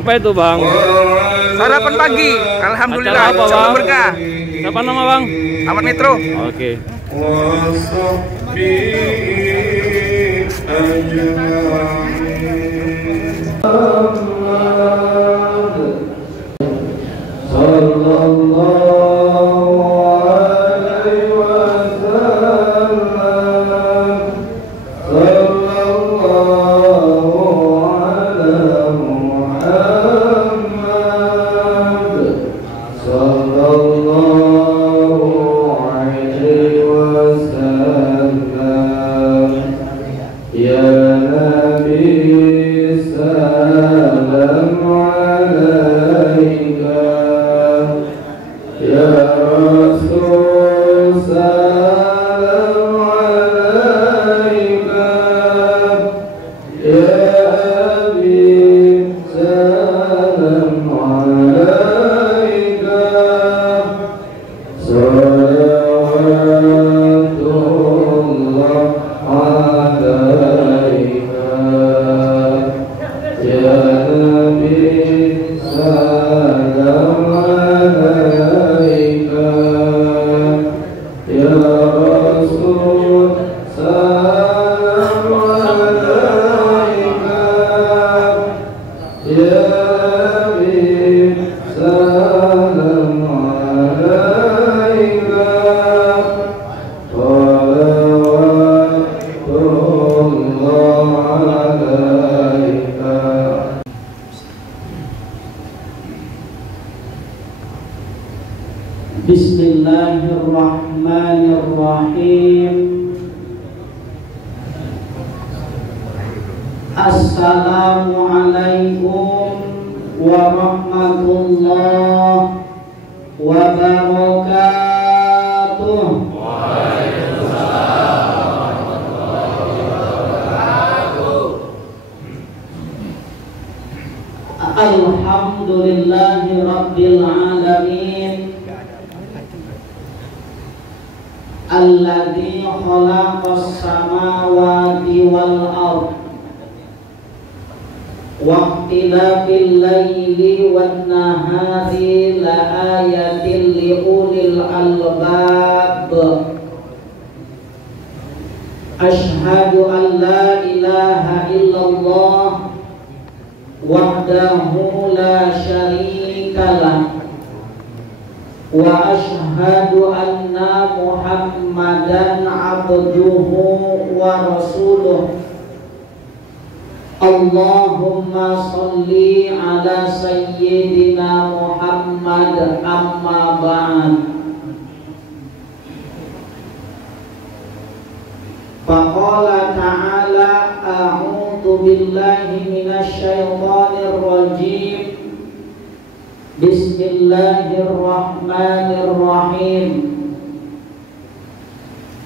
Apa itu Bang? Sarapan pagi. Alhamdulillah. Acara apa, Sama Bang? berkah. Siapa nama Bang? Ahmad Metro. Oke. Bismillahirrahmanirrahim. Assalamualaikum warahmatullahi wabarakatuh. Alhamdulillahi rabbil alamin. Alladzi khalaqas samawati wal ardh wa ikhtilafil laili wan nahari la ayatin li ulil albab. Asyhadu an la ilaha illallah wahdahu la syarikalah wa asyhadu anna Muhammadan abduhu wa rasuluh. Allahumma sholli ala sayyidina Muhammad, amma ba'd. Faqala ta'ala a'udzu billahi minasy syaithanir rajim. Bismillahirrahmanirrahim.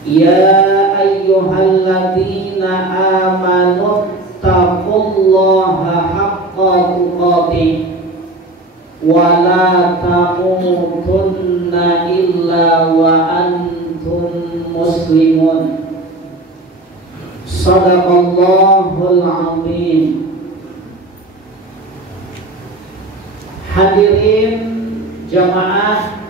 Ya ayyuhalladzina amanu taqullaha haqqa tuqatih wa la tamutunna illa wa antum muslimun. Shadaqallahul azim. Hadirin jamaah,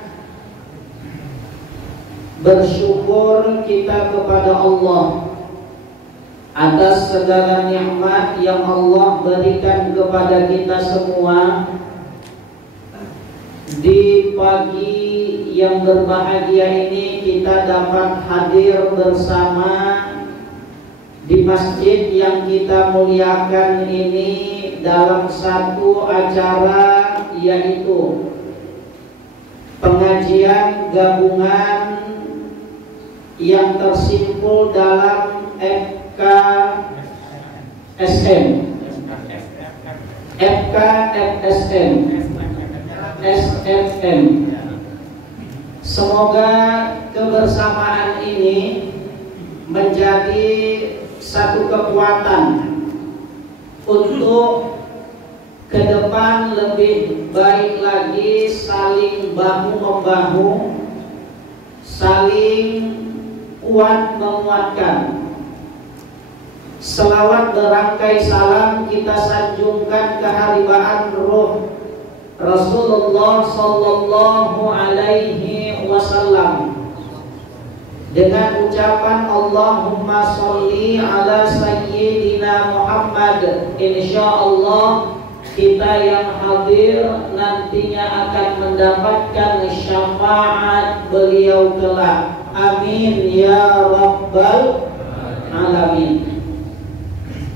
bersyukur kita kepada Allah atas segala nikmat yang Allah berikan kepada kita semua. Di pagi yang berbahagia ini kita dapat hadir bersama di masjid yang kita muliakan ini dalam satu acara, yaitu pengajian gabungan yang tersimpul dalam FKSM, SFM. Semoga kebersamaan ini menjadi satu kekuatan untuk ke depan lebih baik lagi, saling bahu-membahu, saling kuat menguatkan, selawat berangkai salam kita sanjungkan keharibaan ruh Rasulullah sallallahu alaihi wasallam dengan ucapan Allahumma sholli ala sayyidina Muhammad. Insyaallah kita yang hadir nantinya akan mendapatkan syafaat beliau kelak. Amin ya rabbal alamin.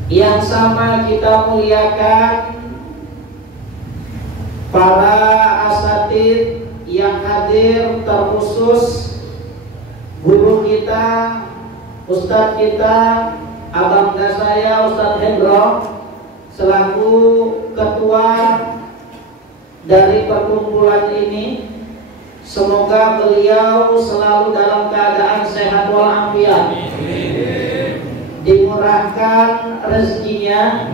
Yang sama kita muliakan para asatid yang hadir, terkhusus guru kita, ustadz kita, abangga saya Ustadz Hendro selaku ketua dari perkumpulan ini. Semoga beliau selalu dalam keadaan sehat walafiat, dimurahkan rezekinya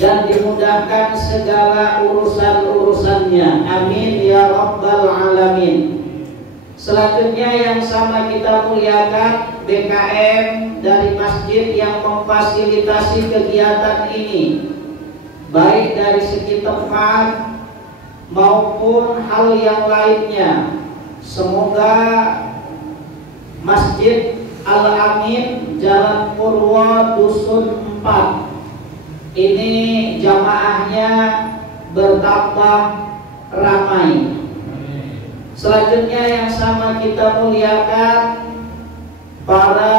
dan dimudahkan segala urusan-urusannya. Amin ya rabbal alamin. Selanjutnya yang sama kita muliakan BKM dari masjid yang memfasilitasi kegiatan ini, baik dari segi tempat maupun hal yang lainnya. Semoga Masjid Al-Amin Jalan Purwo Dusun 4 ini jamaahnya bertambah ramai. Selanjutnya yang sama kita muliakan para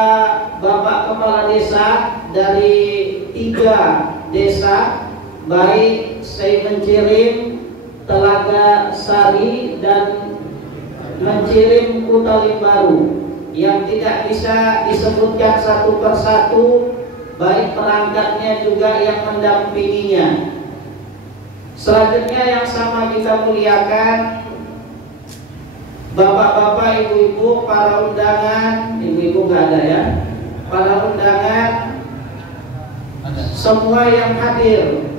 bapak kepala desa dari 3 desa, baik Seimencirim, Telaga Sari dan Mencirim Kutaling Baru, yang tidak bisa disebutkan satu persatu, baik perangkatnya juga yang mendampinginya. Selanjutnya yang sama kita muliakan bapak-bapak, ibu-ibu, para undangan. Ibu-ibu nggak ada ya? Para undangan, semua yang hadir,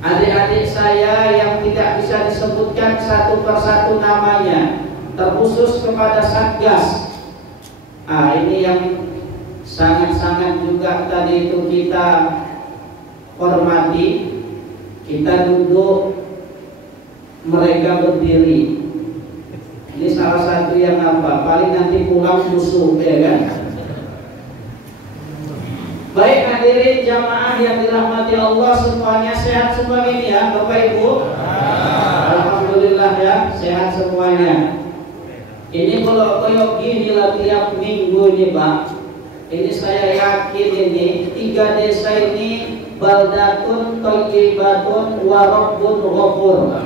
adik-adik saya yang tidak bisa disebutkan satu persatu namanya, terkhusus kepada Satgas. Ini yang sangat-sangat juga tadi itu kita hormati. Kita duduk, mereka berdiri. Ini salah satu yang apa? Paling nanti pulang musuh, ya kan? Baik hadirin jamaah yang dirahmati Allah semuanya, sehat semua ini ya Bapak Ibu? Alhamdulillah ya, sehat semuanya. Ini kalau koyok gini lah tiap minggu ini Pak, ini saya yakin ini 3 desa ini baldatun thayyibatun wa rabbun ghafur.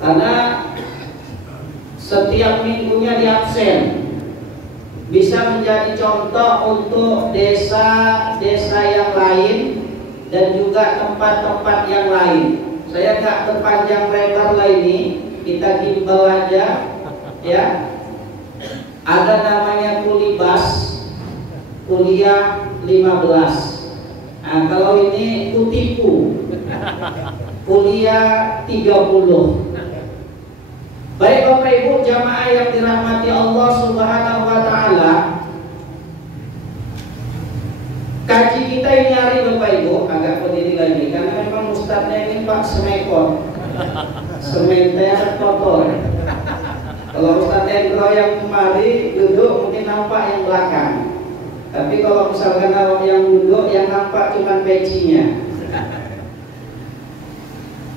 Karena setiap minggunya diabsen, bisa menjadi contoh untuk desa-desa yang lain dan juga tempat-tempat yang lain. Saya nggak berpanjang lebar lah ini, kita gimbal aja ya. Ada namanya Kulibas, kuliah 15. Nah, kalau ini Kutipu, kuliah 30. Baik Bapak Ibu jamaah yang dirahmati Allah Subhanahu wa taala, kaji kita ini hari Bapak Ibu agak berdiri lagi karena memang ustadznya ini Pak Semekor, sementer kotor. Kalau Ustadz Hendro yang kemari duduk mungkin nampak yang belakang, tapi kalau misalkan awak yang duduk yang nampak cuma pecinya.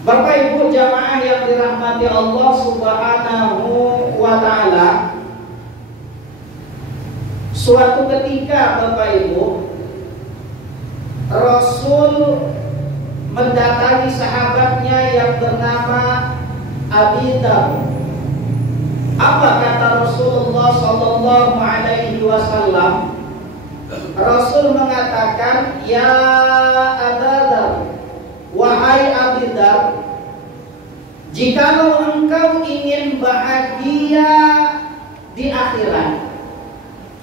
Bapak Ibu jamaah yang dirahmati Allah Subhanahu wa taala, suatu ketika Bapak Ibu, Rasul mendatangi sahabatnya yang bernama Abi Dzar. Apa kata Rasulullah sallallahu alaihi wasallam? Rasul mengatakan, "Ya Abu Dzar, wahai Abi Dzar, jikalau engkau ingin bahagia di akhirat."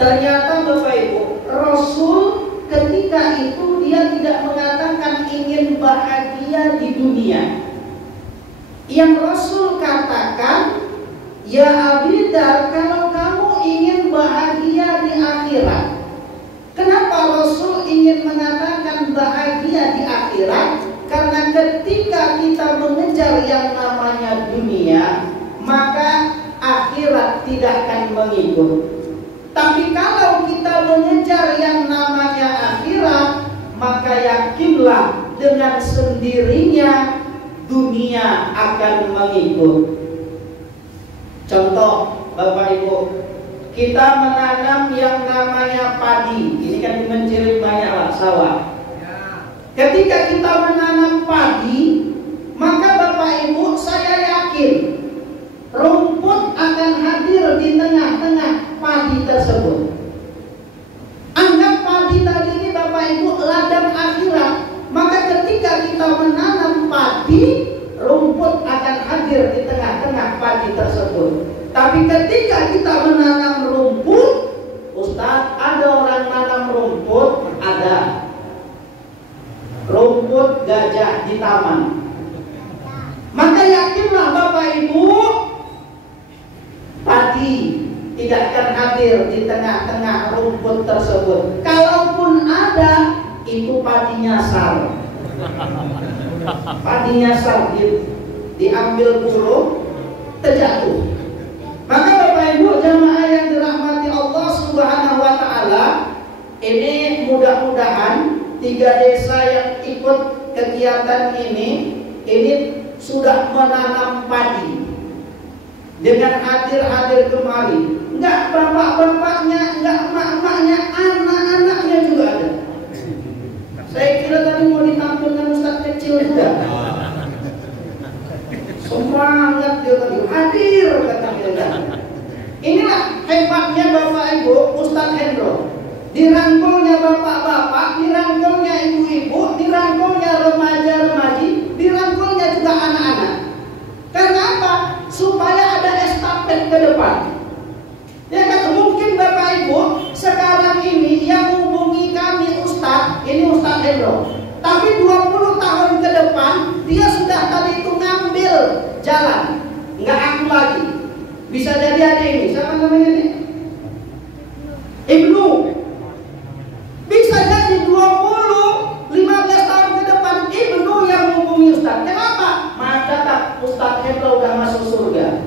Ternyata Bapak Ibu, Rasul ketika itu dia tidak mengatakan ingin bahagia di dunia. Yang Rasul katakan, "Ya Abi Dzar, kalau kamu ingin bahagia di akhirat." Kenapa ketika kita mengejar yang namanya dunia, maka akhirat tidak akan mengikut. Tapi kalau kita mengejar yang namanya akhirat, maka yakinlah dengan sendirinya dunia akan mengikut. Contoh, Bapak Ibu, kita menanam yang namanya padi. Ini kan menciri banyak sawah. Ketika kita menanam padi, maka Bapak Ibu, saya yakin rumput akan hadir di tengah-tengah padi tersebut. Anggap padi tadi ini Bapak Ibu ladang akhirat. Maka ketika kita menanam padi, rumput akan hadir di tengah-tengah padi tersebut. Tapi ketika kita menanam rumput, Ustaz, ada orang nanam rumput, ada rumput gajah di taman. Maka yakinlah Bapak Ibu, padi tidak akan hadir di tengah-tengah rumput tersebut. Kalaupun ada, itu padi nyasar. Padi nyasar, diambil burung, terjatuh. Maka Bapak Ibu jamaah yang dirahmati Allah Subhanahu wa Ta'ala, ini mudah-mudahan 3 desa yang ikut kegiatan ini sudah menanam padi dengan hadir kemari. Enggak bapak-bapaknya, enggak emak-emaknya, anak-anaknya juga ada. Saya kira tadi mau ditampilkan Ustaz kecil juga. Semangat dia tadi hadir katanya. Inilah hebatnya Bapak Ibu, Ustaz Hendro. Dirangkulnya bapak-bapak, dirangkulnya ibu-ibu, dirangkulnya remaja-remaji, dirangkulnya juga anak-anak. Karena apa? Supaya ada estafet ke depan. Ya kan, mungkin Bapak Ibu sekarang ini yang hubungi kami Ustaz, ini Ustaz Hendro. Tapi 20 tahun ke depan dia sudah tadi itu ngambil jalan, nggak aku lagi. Bisa jadi ada ini, siapa namanya ini? Ibnu. Bisa jadi 15 tahun ke depan Ibnu yang menghubungi Ustaz. Kenapa? Maka tak Ustaz Hendro udah masuk surga.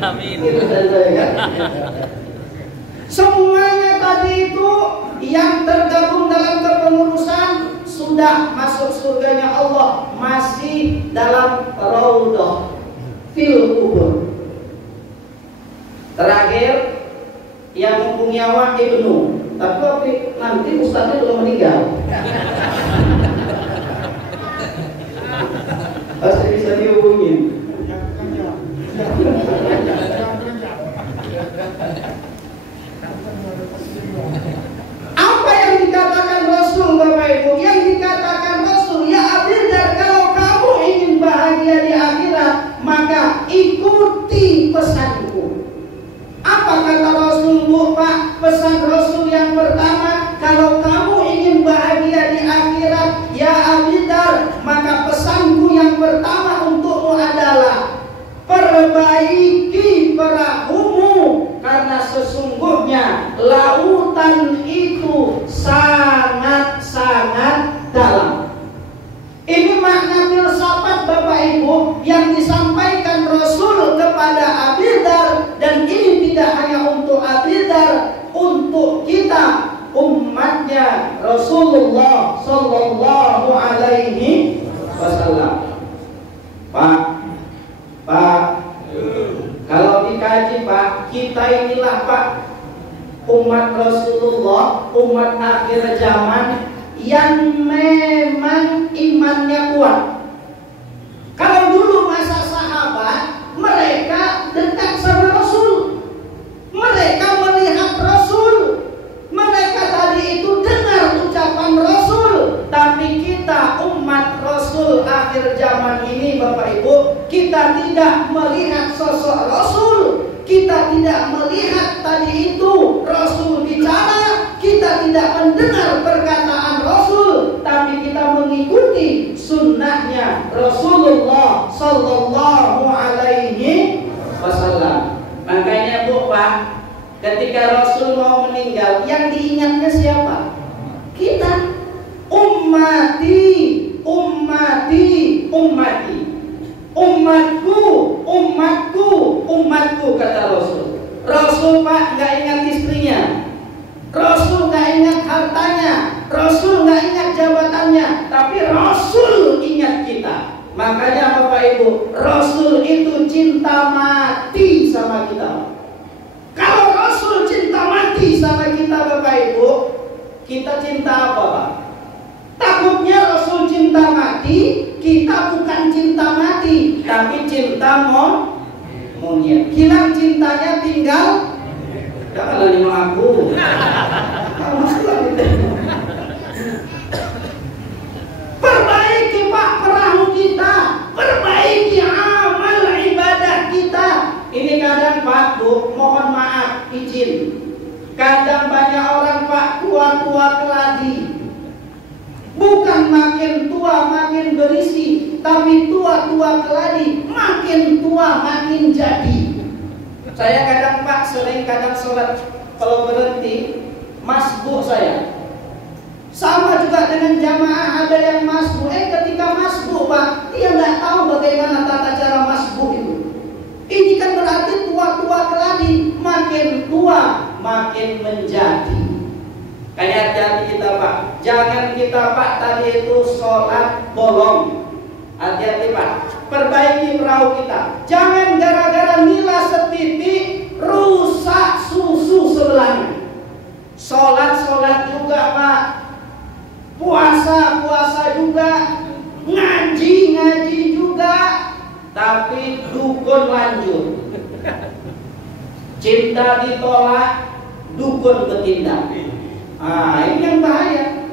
Amin. Itu saja ya. Semuanya tadi itu yang tergabung dalam kepengurusan sudah masuk surganya Allah, masih dalam raudhah fil kubur. Terakhir yang menghubungi awak Ibnu, tapi nanti Ustaznya belum meninggal. Pasti bisa dihubungin. Apa yang dikatakan Rasul Bapak Ibu? Yang dikatakan Rasul, ya Abidar, kalau kamu ingin bahagia di akhirat, maka ikuti pesanku. Apa kata Rasul Bu, Pak? Pesan Rasul yang pertama, kalau kamu ingin bahagia di akhirat, ya Abidar, maka pesanku yang pertama untukmu adalah perbaiki perahumu, karena sesungguhnya lautan itu sangat-sangat dalam. Ini makna filsafat Bapak Ibu yang disampaikan Rasul kepada Abidar, dan ini tidak hanya untuk Abidar, untuk kita umatnya Rasulullah Sallallahu Alaihi Wasallam. Pak, kalau dikaji Pak, kita inilah Pak umat Rasulullah, umat akhir zaman yang memang imannya kuat. Kalau dulu masa sahabat, mereka dekat sama Rasul, mereka melihat Rasul, mereka tadi itu dengar ucapan Rasul. Tapi kita umat Rasul akhir zaman ini Bapak Ibu, kita tidak melihat sosok Rasul, kita tidak melihat tadi itu Rasul bicara, kita tidak mendengar perkataan Rasul, tapi kita mengikuti sunnahnya Rasulullah Sallallahu Alaihi Wasallam. Makanya Bu Pak, ketika Rasul mau meninggal, yang diingatnya siapa? Kita, umat ummati, ummati, ummati. Umatku, umatku, umatku, kata Rasul. Rasul Pak nggak ingat istrinya, Rasul nggak ingat hartanya, Rasul nggak ingat jabatannya, tapi Rasul ingat kita. Makanya Bapak Ibu, Rasul itu cinta mati sama kita. Kalau Rasul cinta mati sama kita Bapak Ibu, kita cinta apa Pak? Takutnya Rasul cinta mati, kita bukan cinta mati, tapi cinta monyet. Hilang cintanya, tinggal janganlah lima aku. Perbaiki Pak perahu kita, perbaiki amal ibadah kita. Ini kadang Pak Bu, mohon maaf, izin. Kadang banyak orang Pak tua-tua keladi. Bukan makin tua makin berisi, tapi tua-tua keladi makin tua makin jadi. Saya kadang Pak sering kadang sholat kalau berhenti masbuk saya. Sama juga dengan jamaah ada yang masbuk. Ketika masbuk Pak, dia nggak tahu bagaimana tata cara masbuk itu. Ini kan berarti tua-tua keladi makin tua makin menjadi. Kayak hati-hati kita Pak, jangan kita Pak tadi itu sholat bolong. Hati-hati Pak, perbaiki perahu kita. Jangan gara-gara nila setitik rusak susu sebelahnya. Sholat juga Pak, puasa juga, ngaji juga, tapi dukun lanjut. Cinta ditolak, dukun bertindak. Ini yang bahaya.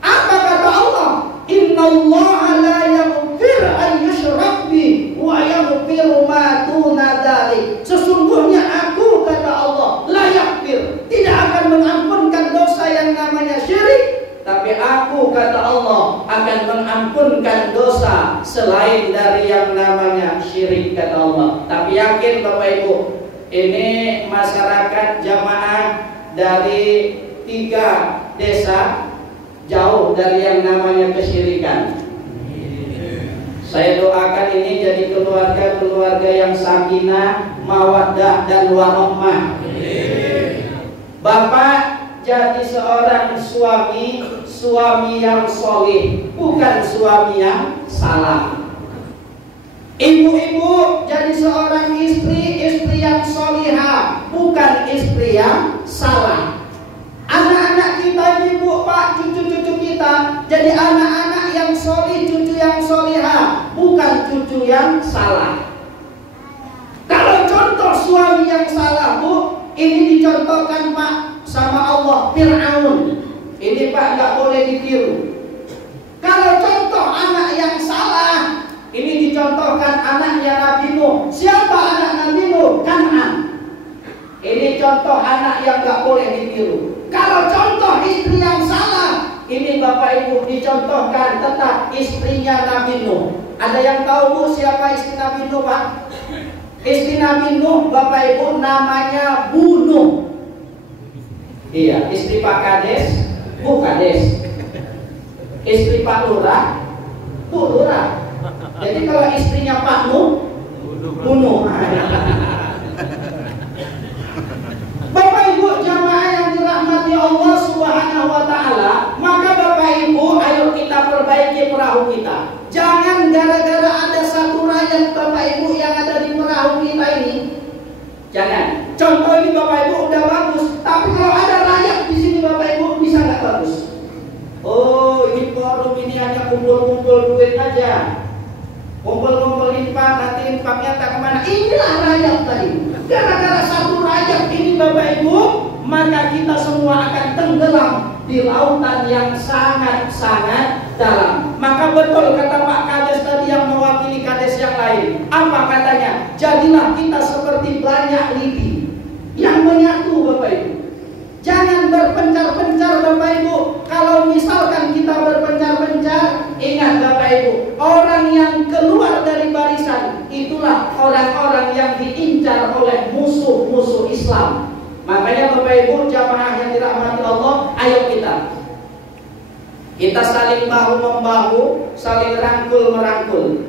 Apa kata Allah? Innallaha la yaghfir an yushraka bihi wa yaghfiru ma duna dzalik. Sesungguhnya aku, kata Allah, la yaghfir, tidak akan mengampunkan dosa yang namanya syirik, tapi aku, kata Allah, akan mengampunkan dosa selain dari yang namanya syirik, kata Allah. Tapi yakin Bapak Ibu, ini masyarakat jamaah dari 3 desa jauh dari yang namanya kesyirikan. Saya doakan ini jadi keluarga yang sakinah, mawaddah dan warahmah. Bapak jadi seorang suami yang solih, bukan suami yang salah. Ibu-ibu jadi seorang istri yang solihah, bukan istri yang salah. Anak-anak kita ini Bu, Pak, cucu-cucu kita jadi anak-anak yang solih, cucu yang solihah, bukan cucu yang salah. Kalau contoh suami yang salah Bu, ini dicontohkan Pak sama Allah, Fir'aun. Ini Pak nggak boleh ditiru. Kalau contoh anak yang salah, ini dicontohkan anaknya Nabi Nuh. Siapa anak Nabi Nuh? Kan'an. Ini contoh anak yang nggak boleh ditiru. Kalau contoh istri yang salah, ini Bapak Ibu dicontohkan tetap istrinya Nabi Nuh. Ada yang tahu Bu siapa istri Nabi Nuh Pak? Istri Nabi Nuh Bapak Ibu namanya Bu Nuh. Iya, istri Pak Kades, Bu Kades. Istri Pak Lurah, Bu Lurah. Jadi kalau istrinya Pak Nuh, Bu Nuh. Bapak Ibu jamaah yang dirahmati Allah Subhanahu wa taala, maka Bapak Ibu ayo kita perbaiki perahu kita. Jangan gara-gara ada satu rakyat Bapak Ibu yang ada di perahu kita ini. Jangan. Contoh ini Bapak Ibu udah bagus, tapi kalau ada rakyat di sini Bapak Ibu bisa nggak bagus. Oh, ini forum ini hanya kumpul-kumpul duit aja. Kumpul-kumpul infak, nanti infaknya tak kemana. Inilah rakyat tadi. Gara-gara satu rakyat ini Bapak Ibu, maka kita semua akan tenggelam di lautan yang sangat-sangat dalam. Maka betul kata Pak Kades tadi yang mewakili Kades yang lain. Apa katanya? Jadilah kita seperti banyak lidi yang menyatu Bapak Ibu. Jangan berpencar-pencar Bapak Ibu. Kalau misalkan kita berpencar-pencar, ingat Bapak Ibu, orang yang keluar dari barisan itulah orang-orang yang diincar oleh musuh-musuh Islam. Makanya Bapak Ibu jamaah yang dirahmati Allah, ayo kita Kita saling bahu-membahu, saling rangkul-merangkul.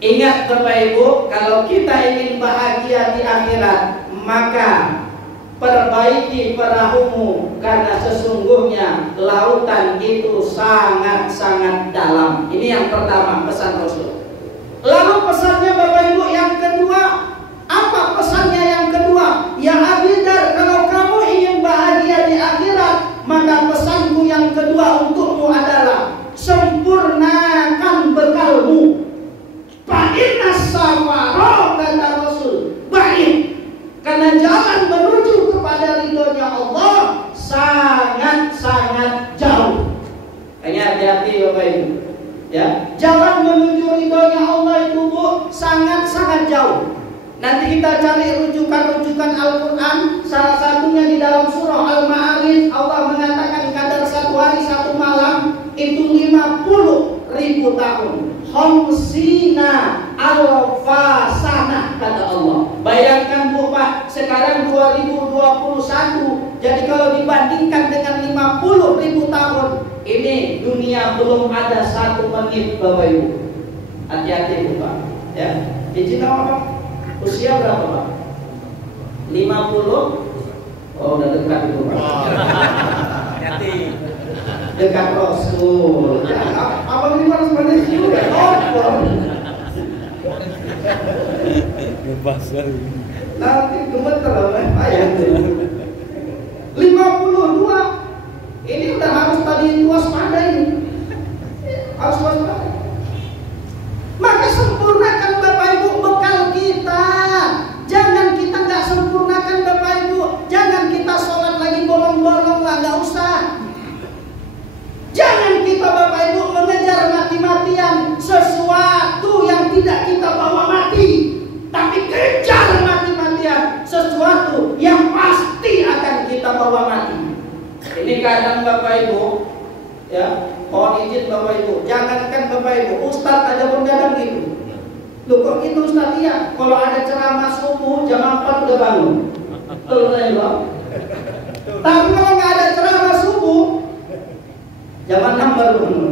Ingat Bapak Ibu, kalau kita ingin bahagia di akhirat, maka perbaiki perahumu, karena sesungguhnya lautan itu sangat-sangat dalam. Ini yang pertama, pesan Rasul. Lalu pesannya Bapak Ibu yang kedua, apa pesannya yang kedua? Ya Abidar, kalau kamu ingin bahagia di akhirat, maka pesanku yang kedua untukmu adalah sempurnakan bekalmu. Fa'inna safara, kata Rasul, baik, karena jalan menuju kepada ridhonya Allah sangat-sangat jauh. Hanya hati-hati Bapak Ibu, ya, jalan menuju ridhonya Allah itu Bu, sangat-sangat jauh. Nanti kita cari rujukan-rujukan Al-Quran. Salah satunya di dalam surah Al-Ma'arij, Allah mengatakan kadar satu hari satu malam itu 50.000 tahun. Khamsina alfasana, kata Allah. Bayangkan Bu Pak, sekarang 2021. Jadi kalau dibandingkan dengan 50.000 tahun, ini dunia belum ada 1 menit Bapak Ibu. Hati-hati Bu Pak, ya. Izin apa? Usia berapa Pak? 50? Oh, udah dekat itu Pak. Hati. Dekat Rasul. Ya, apa ini harus manis juga? Nanti gemeter loh, ayah. 52. Ini udah harus tadi waspada ini. Harus waspada. Maka sempurnakan Bapak Ibu bekal kita. Jangan kita nggak sempurnakan Bapak Ibu. Jangan kita sholat lagi bolong-bolong lah, nggak usah. Jangan kita Bapak Ibu mengejar mati-matian sesuatu yang tidak kita bawa mati, tapi kejar mati-matian sesuatu yang pasti akan kita bawa mati. Ini kadang Bapak Ibu, ya, mohon izin Bapak Ibu, jangankan Bapak Ibu, Ustadz aja pun kadang gitu. Loh kok gitu Ustadz? Iya, kalau ada ceramah subuh jam 4 udah bangun. Betul ya, tapi kalau nggak ada ceramah subuh, jam 6 baru bangun.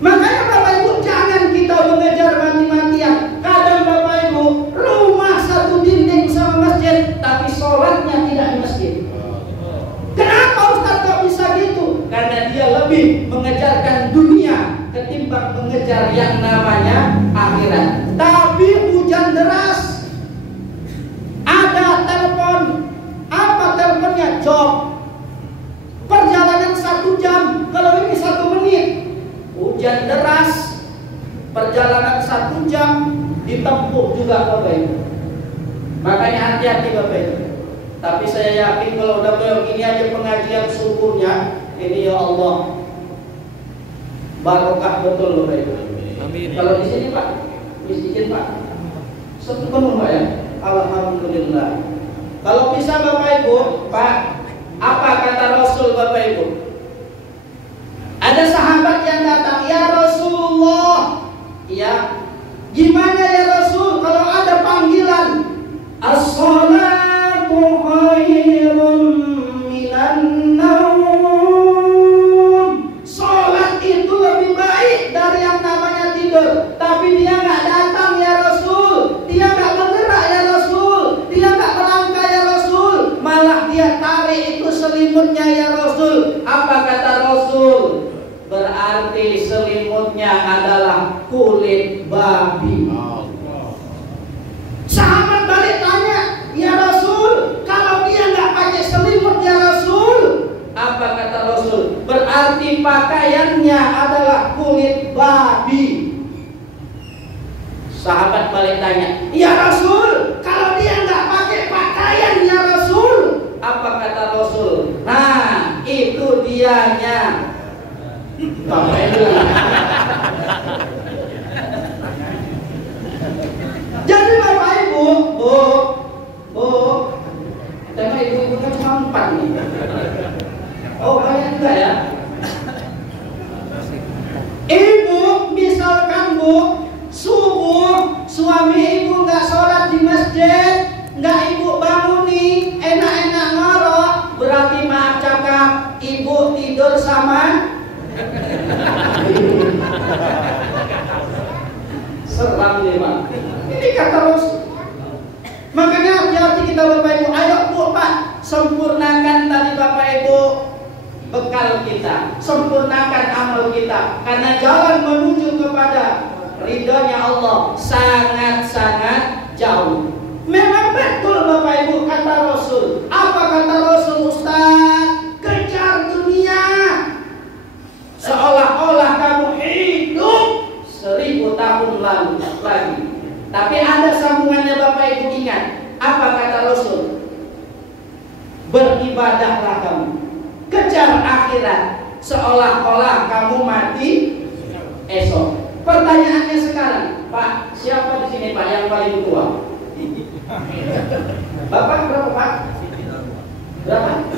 Makanya Bapak Ibu, jangan kita mengejar mati-matian. Kadang Bapak Ibu, rumah satu dinding sama masjid, tapi sholatnya tidak di masjid. Kenapa Ustaz kok bisa gitu? Karena dia lebih mengejarkan dunia ketimbang mengejar yang namanya akhirat. Tapi hujan deras, ada telepon, apa teleponnya? Job. Perjalanan 1 jam, kalau ini 1 menit. Hujan deras, perjalanan 1 jam ditempuh juga Bapak Ibu. Makanya hati-hati Bapak Ibu. Tapi saya yakin kalau udah kayak gini aja pengajian subuhnya, ini ya Allah, barokah betul Bapak Ibu. Amin. Kalau di sini Pak, izin Pak, penuh Pak ya. Alhamdulillah. Kalau bisa Bapak Ibu, Pak, apa kata Rasul Bapak Ibu? Ada sahabat yang datang, ya Rasulullah, ya, gimana ya Rasul kalau ada panggilan as-salatu khairun minan naum, salat itu lebih baik dari yang namanya tidur. Tapi dia nggak datang ya Rasul, dia nggak bergerak ya Rasul, dia nggak melangkah ya Rasul, malah dia tarik itu selimutnya ya Rasul. Apa kata Rasul? Berarti selimutnya adalah kulit babi. Sahabat balik tanya, ya Rasul, kalau dia nggak pakai selimut ya Rasul, apa kata Rasul? Berarti pakaiannya adalah kulit babi. Sahabat balik tanya, ya Rasul, kalau dia nggak pakai pakaian ya Rasul, apa kata Rasul? Nah, itu dianya. Jadi Bapak Ibu, tema ibu-ibu kan cuma 4 nih. Oh banyak juga ya. Ibu, misalkan Bu, subuh suami ibu nggak sholat di masjid, nggak ibu bangun nih, enak-enak ngorok, berarti maaf cakap, ibu Ibu tidur sama seram nih Pak. Ini kata Rasul. Makanya hati-hati kita Bapak Ibu. Ayo Bu Pak, sempurnakan tadi Bapak Ibu bekal kita, sempurnakan amal kita, karena jalan menuju kepada ridhonya Allah sangat-sangat jauh. Memang betul Bapak Ibu kata Rasul. Apa kata Rasul Ustaz? Kejar dunia seolah-olah kamu hidup 1000 tahun lalu lagi. Tapi ada sambungannya Bapak Ibu, ingat. Apa kata Rasul? Beribadahlah kamu, kejar akhirat seolah-olah kamu mati esok. Pertanyaannya sekarang, Pak, siapa di sini Pak yang paling tua? Bapak berapa Pak? Berapa?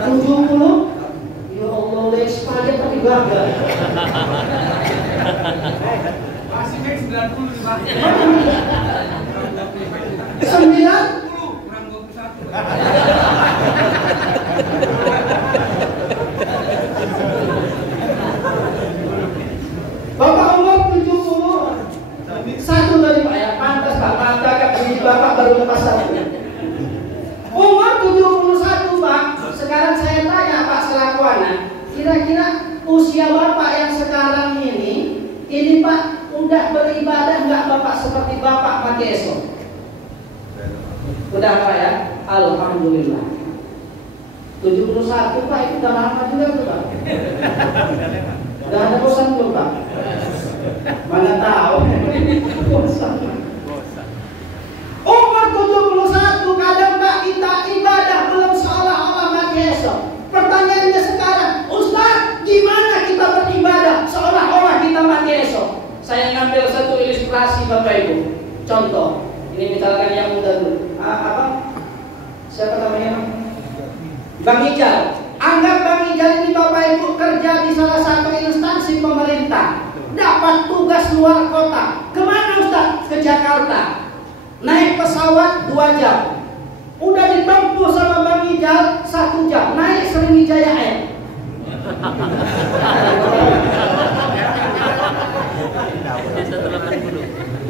70? Ya Allah, udah expired tapi gagal. Masih 90 nih Pak. 9? Kurang 21. Bapak umur 70. Satu tadi Pak ya, pantas Pak, cakap ini Bapak baru lepas satu. Umur 71 Pak. Sekarang saya tanya Pak selaku anak, kira-kira usia Bapak yang sekarang ini Pak udah beribadah nggak Bapak seperti Bapak mati esok? Udah Pak ya? Alhamdulillah. 71 Pak, itu udah lama juga tuh Pak. Udah ada bosan belum Pak? Mana tahu. Bosan. Umur 71 kadang Pak kita ibadah belum seolah-olah mati esok. Pertanyaannya sekarang, Ustaz, gimana kita beribadah seolah-olah kita mati esok? Saya ngambil satu ilustrasi Bapak Ibu. Contoh, ini misalkan yang muda dulu. Apa? Siapa namanya? Bang Ijal. Anggap Bang Ijal ini Bapak Ibu kerja di salah satu instansi pemerintah, dapat tugas luar kota. Kemana Ustaz? Ke Jakarta. Naik pesawat 2 jam. Udah ditempuh sama Bang Ijal 1 jam. Naik Sriwijaya Air.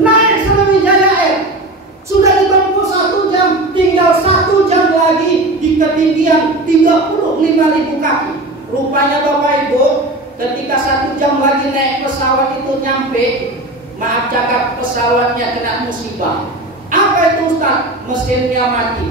Naik Sriwijaya Air. Sudah ditempuh 1 jam, tinggal 1 jam lagi di ketinggian 35.000 kaki. Rupanya Bapak Ibu, ketika 1 jam lagi naik pesawat itu nyampe, maaf cakap, pesawatnya kena musibah. Apa itu Ustaz? Mesinnya mati.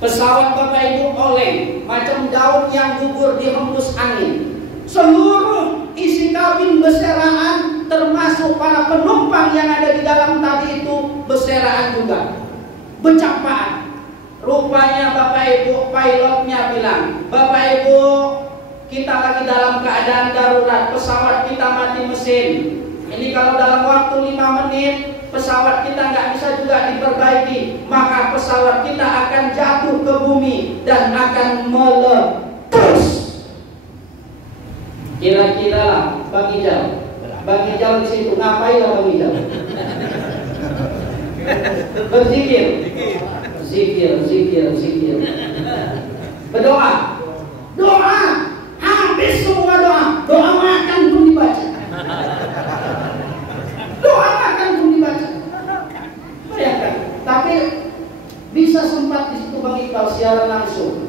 Pesawat Bapak Ibu oleng, macam daun yang gugur dihembus angin. Seluruh isi kabin beseraan, termasuk para penumpang yang ada di dalam tadi itu beseraan juga. Becampaan. Rupanya Bapak Ibu, pilotnya bilang, Bapak Ibu, kita lagi dalam keadaan darurat, pesawat kita mati mesin. Ini kalau dalam waktu 5 menit pesawat kita nggak bisa juga diperbaiki, maka pesawat kita akan jatuh ke bumi dan akan meletus. Kira-kira Bang Ijal di situ ngapain Bang Ijal? Berzikir, zikir. Berdoa, habis semua doa makan pun dibaca. Bayangkan, tapi bisa sempat di situ Bang Iqbal siaran langsung,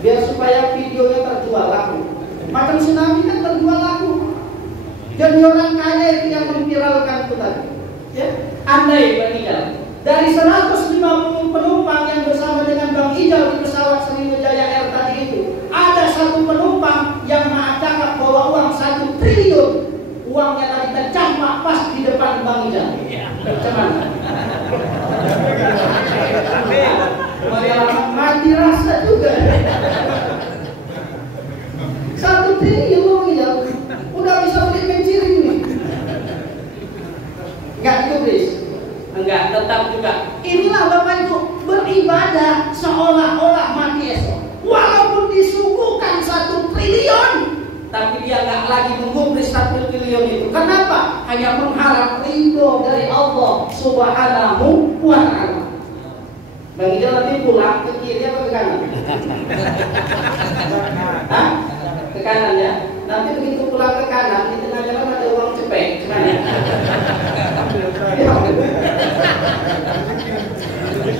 biar supaya videonya terjual laku. Macam tsunami kan terjual laku. Jadi orang kaya itu yang memviralkan itu tadi. Ya, andai Bang Ijal, dari 150 penumpang yang bersama dengan Bang Ijal di pesawat Sriwijaya Air tadi itu, ada 1 penumpang yang mengatakan bawa uang 1 triliun. Uangnya tadi tercampak pas di depan Bang Ijal. Cuman mati rasa juga. 1 triliun Bang Ijal udah bisa beli menciring nih. Enggak dibris. Enggak, tetap juga. Inilah Bapak Ibu beribadah seolah-olah mati esok. Walaupun disuguhkan 1 triliun, tapi dia nggak lagi menggubris 1 triliun itu. Kenapa? Hanya mengharap ridho dari Allah Subhanahu wa Ta'ala. Bang Ijal nanti pulang ke kiri apa ke kanan? Hah? Ke kanan ya. Nanti begitu pulang ke kanan, di tengah jalan ada uang cepet. Gimana?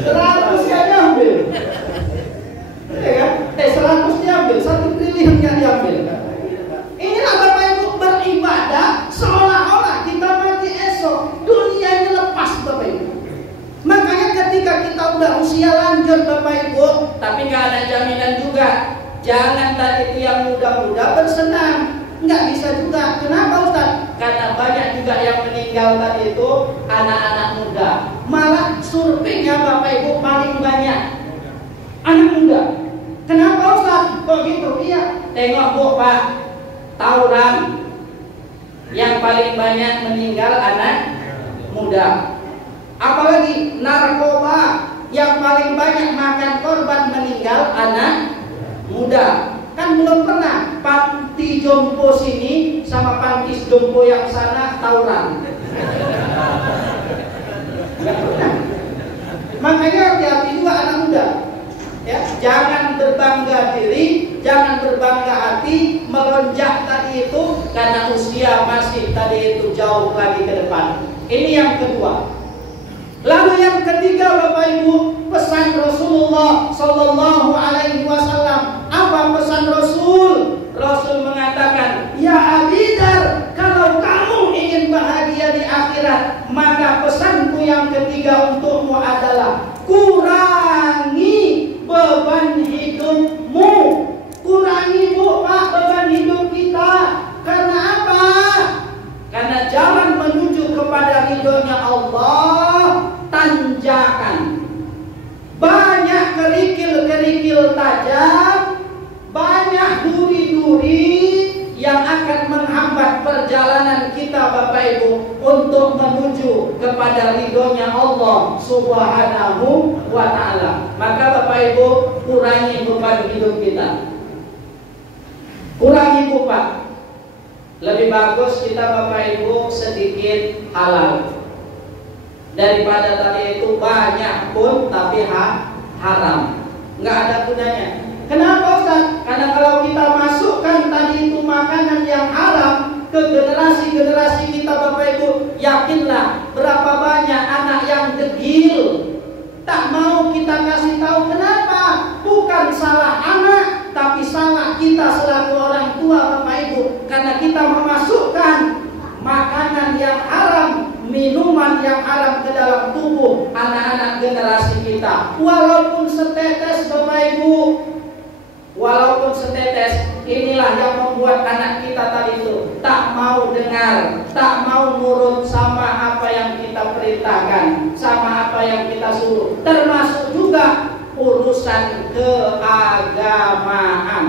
100 ya diambil. Ya kan? 100 diambil, 1 triliun yang diambil. Inilah Bapak Ibu beribadah seolah-olah kita mati esok, dunia ini lepas Bapak Ibu. Makanya ketika kita udah usia lanjut Bapak Ibu, tapi nggak ada jaminan juga. Jangan tadi itu yang muda-muda bersenang, nggak bisa juga. Kenapa Ustaz? Karena banyak juga yang meninggal tadi itu anak-anak muda. Malah surveinya Bapak Ibu paling banyak anak muda. Kenapa Ustaz? Kok gitu? Iya. Tengok Bu Pak, tawuran yang paling banyak meninggal anak muda. Apalagi narkoba yang paling banyak makan korban meninggal anak muda. Kan belum pernah panti jompo sini sama panti jompo yang sana tawuran. Nggak pernah. Makanya hati-hati juga anak muda. Ya, jangan berbangga diri, jangan berbangga hati, melonjak tadi itu karena usia masih tadi itu jauh lagi ke depan. Ini yang kedua. Lalu yang ketiga Bapak Ibu, pesan Rasulullah Sallallahu Alaihi Wasallam. Apa pesan Rasul? Rasul mengatakan, ya Abidar, kalau kamu ingin bahagia di akhirat, maka pesanku yang ketiga untukmu adalah kurangi beban hidupmu. Kurangi Bu Pak beban hidup kita. Karena apa? Karena jalan menuju kepada ridhonya Allah tanjakan. Banyak kerikil-kerikil tajam, banyak duri-duri yang akan menghambat perjalanan kita Bapak Ibu untuk menuju kepada ridhonya Allah Subhanahu wa ta'ala. Maka Bapak Ibu kurangi beban hidup kita. Kurangi beban. Lebih bagus kita Bapak Ibu sedikit halal daripada tadi itu banyak pun tapi haram. Nggak ada gunanya. Kenapa Ustaz? Karena kalau kita masukkan tadi itu makanan yang haram ke generasi-generasi kita Bapak Ibu, yakinlah berapa banyak anak yang degil. Tak mau kita kasih tahu kenapa. Bukan salah anak, tapi salah kita selaku orang tua Bapak Ibu. Karena kita memasukkan makanan yang haram, minuman yang haram ke dalam tubuh anak-anak generasi kita. Walaupun setetes Bapak Ibu, walaupun setetes, inilah yang membuat anak kita tadi itu tak mau dengar, tak mau nurut sama apa yang kita perintahkan, sama apa yang kita suruh. Termasuk juga urusan keagamaan.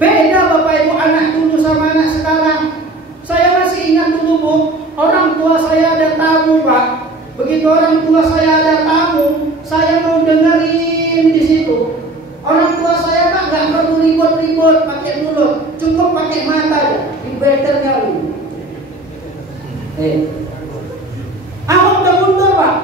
Beda Bapak Ibu anak dulu sama anak sekarang. Saya masih ingat dulu Bu, orang tua saya ada tamu Pak. Begitu orang tua saya ada tamu, saya mau dengerin di situ. Orang tua saya Pak nggak perlu ribut-ribut pakai mulut, cukup pakai mata aja, dibeter jauh. Aku udah mundur Pak,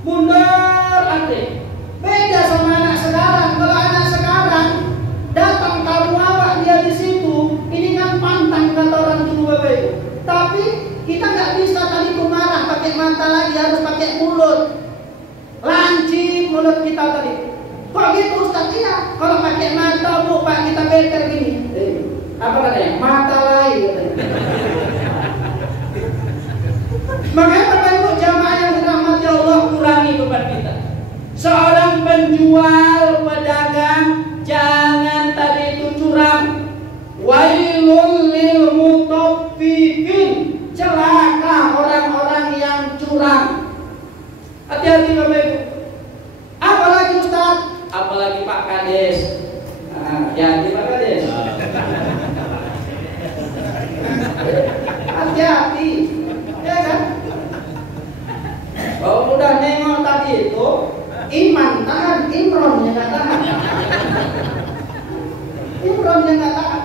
mundur nanti. Beda sama anak sekarang. Kalau anak sekarang datang tamu awak dia di situ, ini kan pantang kata orang dulu Bapak Ibu. Tapi kita nggak bisa tadi marah pakai mata lagi, harus pakai mulut. Lancip mulut kita tadi. Kok gitu Ustaz? Iya, kalau pakai mata Bu Pak kita better gini. Apa katanya? Mata lain katanya. Makanya Bapak Ibu jamaah yang dirahmati Allah, kurangi beban kita. Seorang penjual pedagang jangan tadi itu curang. Wailul lil mutaffifin, celaka orang-orang yang curang. Hati-hati Bapak Ibu. Apalagi Ustaz, apalagi Pak Kades. Hati-hati Pak Kades. Hati-hati, ya kan? Kalau udah nengok tadi itu, iman tahan, Imronnya nggak tahan. Imronnya nggak tahan.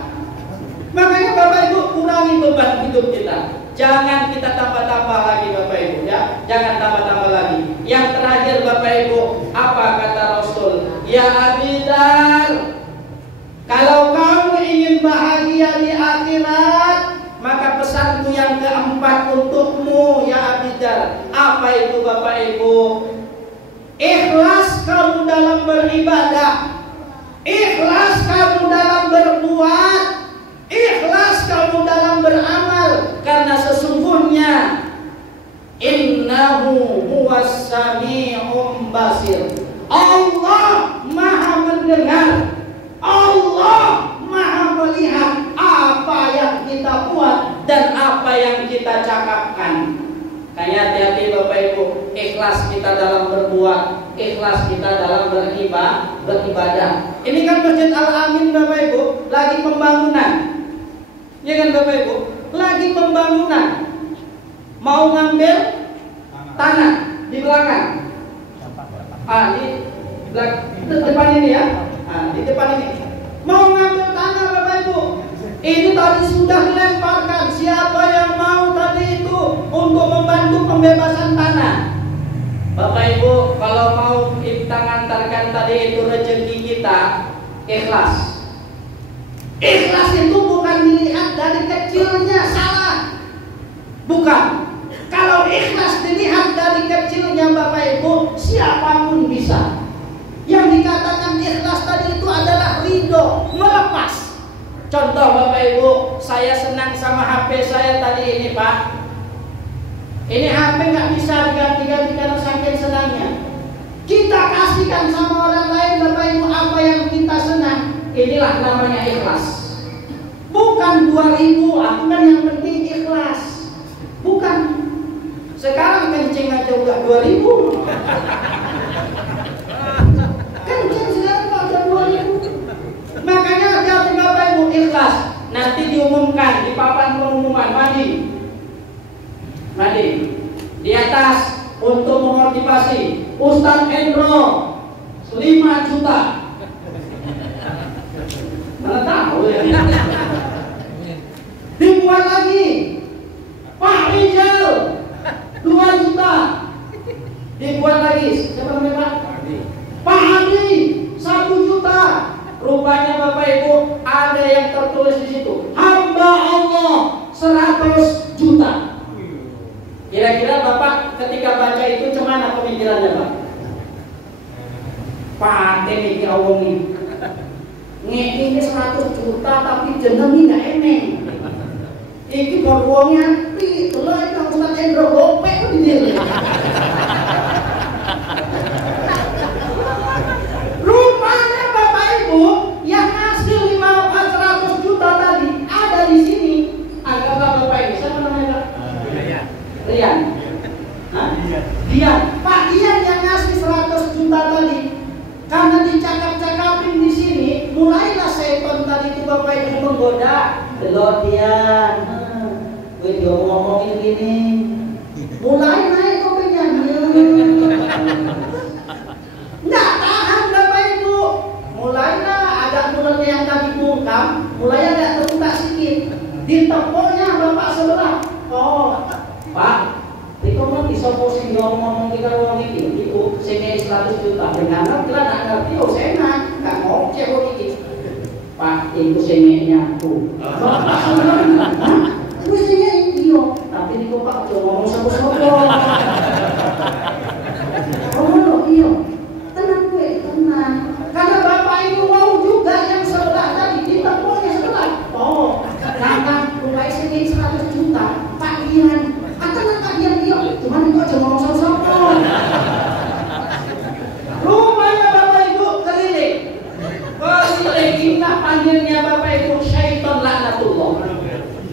Makanya Bapak Ibu kurangi beban hidup kita. Jangan kita tambah-tambah lagi Bapak Ibu ya. Jangan tambah-tambah lagi. Yang terakhir Bapak Ibu, apa kata Rasul? Ya Abidar, kalau kamu ingin bahagia di akhirat, maka pesanku yang keempat untukmu ya Abidar. Apa itu Bapak Ibu? Ikhlas kamu dalam beribadah, ikhlas kamu dalam berbuat, ikhlas kamu dalam beramal. Karena sesungguhnya innahu huwas sami'um basir. Allah Maha mendengar, Allah Maha melihat apa yang kita buat dan apa yang kita cakapkan. Kayaknya hati-hati Bapak Ibu, ikhlas kita dalam berbuat, ikhlas kita dalam beribadah. Ini kan Masjid Al-Amin Bapak Ibu, lagi pembangunan. Ya kan Bapak Ibu, lagi pembangunan. Mau ngambil tanah di belakang. Di depan ini ya. Di depan ini. Mau ngambil tanah Bapak Ibu. Itu tadi sudah dilemparkan. Siapa yang mau tadi itu untuk membantu pembebasan tanah? Bapak Ibu, kalau mau kita ngantarkan tadi itu rezeki kita, ikhlas. Ikhlas itu bukan dilihat dari kecilnya, salah. Bukan. Kalau ikhlas dilihat dari kecilnya Bapak Ibu, siapapun bisa. Yang dikatakan ikhlas tadi itu adalah ridho, melepas. Contoh Bapak Ibu, saya senang sama HP saya tadi ini Pak. Ini HP nggak bisa diganti-ganti karena saking senangnya. Kita kasihkan sama orang lain Bapak Ibu apa yang kita senang. Inilah namanya ikhlas. Bukan 2000, aku kan yang penting ikhlas. Bukan. Sekarang kencing aja udah 2000. Kencing sekarang udah 2000. Makanya hati-hati Bapak Ibu, ikhlas. Nanti diumumkan di papan pengumuman Madi. Di atas untuk memotivasi Ustadz Endro 5 juta. Mana tahu ya. Dibuat lagi Pak Rijal 2 juta. Dibuat lagi siapa namanya Pak Adi 1 juta. Rupanya Bapak Ibu ada yang tertulis di situ, hamba Allah 100 juta. Kira-kira Bapak ketika baca itu cemana pemikirannya Pak? Pakai nih Allah nih. Ini 100 juta tapi jeneng ini gak eneng. Iki borwongnya itu loh itu Ustadz Endro gopek kok di Rupanya Bapak Ibu yang ngasih 100 juta tadi ada di sini. Anggaplah Bapak Ibu, siapa namanya Pak? Rian. Dian. Pak Dian yang ngasih 100 juta tadi. Karena dicakap-cakapin di sini, mulailah setan tadi itu Bapak Ibu menggoda. Belum Dian. Gue ngomongin gini. Mulai naik kopinya. Nggak tahan Bapak Ibu. Mulailah ada mulutnya yang tadi bungkam, mulai agak terbuka sedikit. Ditepoknya Bapak sebelah. Oh, Pak, itu mah bisa posisi ngomong kita ngomong itu saya 100 juta. Dengan kita nggak ngerti, oh saya nggak mau cewek ini. Pak, itu sengenya aku. Itu sengenya iyo. Tapi itu Pak coba ngomong sama-sama. Oh iyo. Tenang gue, tenang. Karena Bapak Ibu mau juga yang sebelah tadi ditepoknya sebelah. Oh, karena mulai sengenya 100 juta. Pak Ian, tenang Pak Ian iyo. Cuman itu aja ngomong sama-sama. Rupanya Bapak Ibu keliling. Inilah panggilnya Bapak Ibu syaitan laknatullah.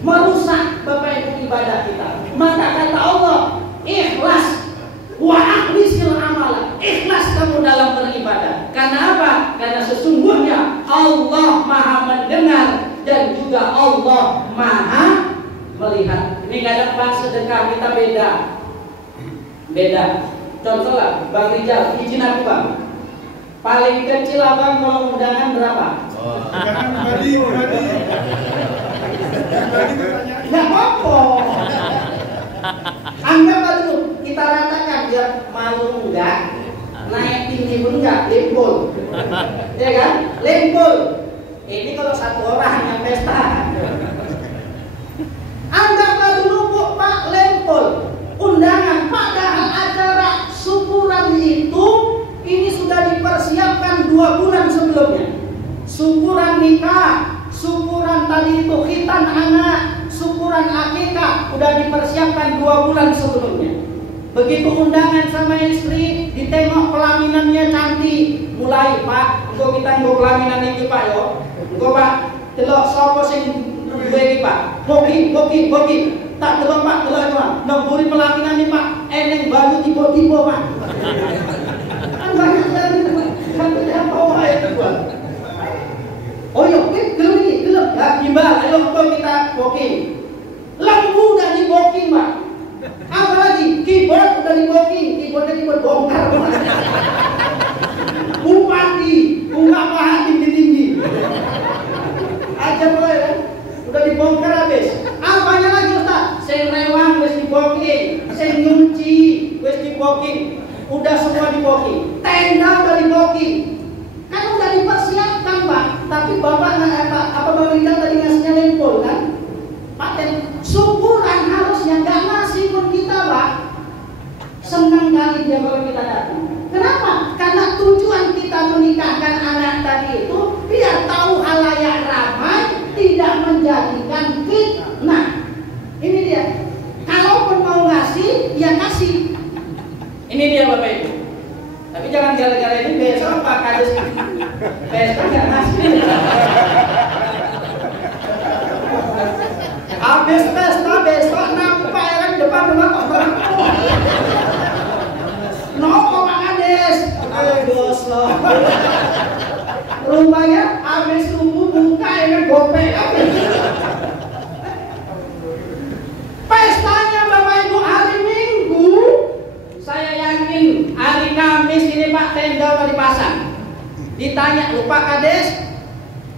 Merusak Bapak Ibu ibadah kita. Maka kata Allah, ikhlas wa akhlisil amal. Ikhlas kamu dalam beribadah. Karena apa? Karena sesungguhnya Allah Maha mendengar dan juga Allah Maha melihat. Ini kadang Pak sedekah kita beda. Contoh lah, Bang Rijal, izin aku Bang. Paling kecil Abang kalau undangan berapa? Jangan pribadi. nggak apa-apa. Anggap dulu kita ratakan biar malu enggak, naik tinggi pun enggak, lempul, ya kan? Lempul. Ini kalau satu orang yang pesta. Anggaplah dulu Bu, Pak, lempul, undangan, padahal acara syukuran itu ini sudah dipersiapkan 2 bulan sebelumnya. Syukuran nikah, syukuran tadi itu khitan anak, syukuran akikah udah dipersiapkan 2 bulan sebelumnya. Begitu undangan sama istri, ditengok pelaminannya cantik, mulai Pak, engko kita nggo pelaminan iki Pak yo. Engko Pak, delok sapa sing duwe iki Pak. Boki. Tak delok Pak, delok Pak. Nemburi pelaminan iki Pak, eneng baru tiba-tiba Pak. Kan banyak dari kan apa wae Pak. Oh iya, gelem. Ya, gimbal, ayo kita booking. Lampu udah di booking, Pak. Apa lagi? Keyboard udah di booking. Keyboard bongkar, Pak. Bupati, bunga paha tinggi. Aja boleh kan? Udah dibongkar habis. Apanya lagi, Ustaz? Sing rewang wis di booking, sing nyuci wis di booking. Udah semua di booking. Tenda udah di booking. Kan udah dipersiapkan Pak, tapi Bapak apa pemerintah tadi ngasihnya lempul kan? Paten syukuran harusnya nggak ngasih pun kita Pak. Senang kali dia kalau kita datang. Kenapa? Karena tujuan kita menikahkan anak tadi itu biar tahu halayak ramai, tidak menjadikan fitnah. Ini dia. Kalaupun mau ngasih, ya kasih. Ini dia Bapak Ibu. Tapi jangan gara-gara ini besok Pak Kades pesta nggak ngasih. Habis pesta besok nampak ya kan depan rumah kok berangkut. Nopo Pak Kades? Ayo dosa. Rumahnya habis subuh buka ya kan gopek. Pestanya Bapak Ibu hari Minggu. Saya yakin hari Kamis ini Pak tenda udah dipasang. Ditanya lu Pak Kades,